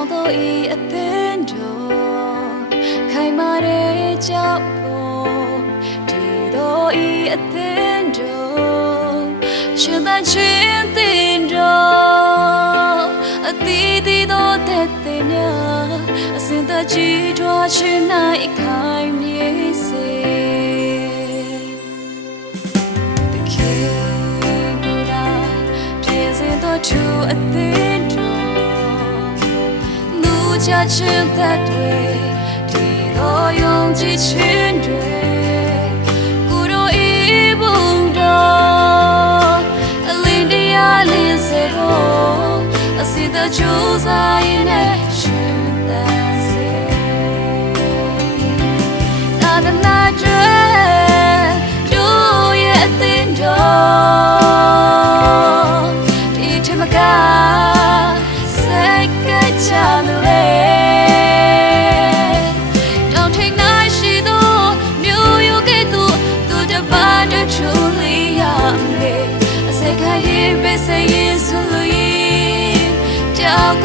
တောင်းတော့ဤအသင်းတော်ခိုင်မာတဲ့ကြောက်ပေါ်ဒီတော့ဤအသင်းတော်ရှင်သာချင်းတင်တော်အသီးသီးသောတဲ့တဲ့များအစဉ်တကြီးထွားခြင်း၌ခိုင်မြေစေတခေကိုယ်တိုင်ပြင်ဆင်သောသူအသင်းချစ်တဲ့တွေဒီတော့ယုံကြည်ခြင်းတွေကိုယ်တို့ဤဘုံတော်အလင်းတရားလင်းစေဖို့အစီတကြိုးစားရင်နဲ့ရှင်သက်စေသာသနာတွေတို့ရဲ့အသင်းတော်ဒီထမကစိတ်ကကြမလဲ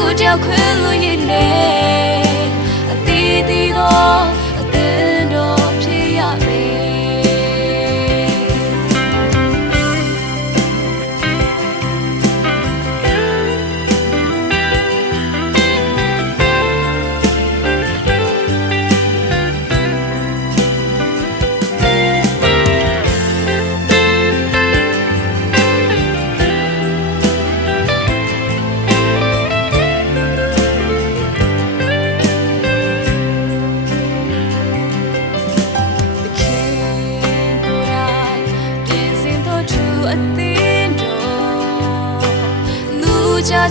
ကိုကြောက်ခွေလို့ရနေအတီးတီးတော့အသင်းတော်ဖြစ်ရမယ်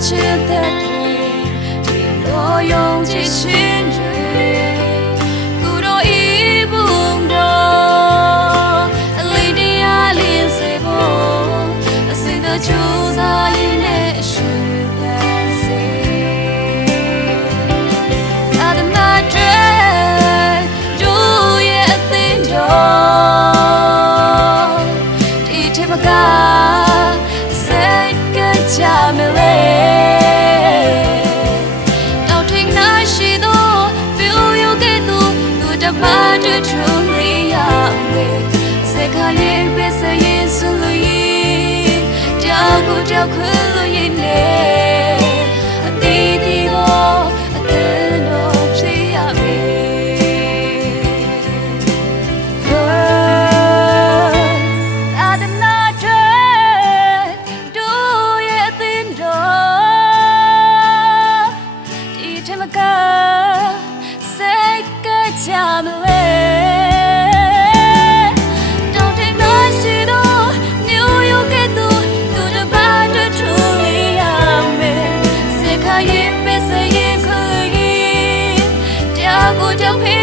ချစ်တဲ့တွေဒီတော့ယုံကြည်ခြင်းတွေကိုယ်တို့ဤဘုံတော်အလေးတရားလင်းစေဖို့အစဉ်တကြိုးစားရင်းနဲ့ရှင်သက်စေသာသနာတွေတို့ရဲ့အသင်းတော်ဒီထမကစိတ်ကကြမလဲကြောက်ခွေလို့ရနေအတီးတီးတော့အသင်းတော်ဖြစ်ရမယ်သာသနာတွေတို့ရဲ့အသင်းတော်ဒီထမကစိတ်ကကြမလဲdon't pay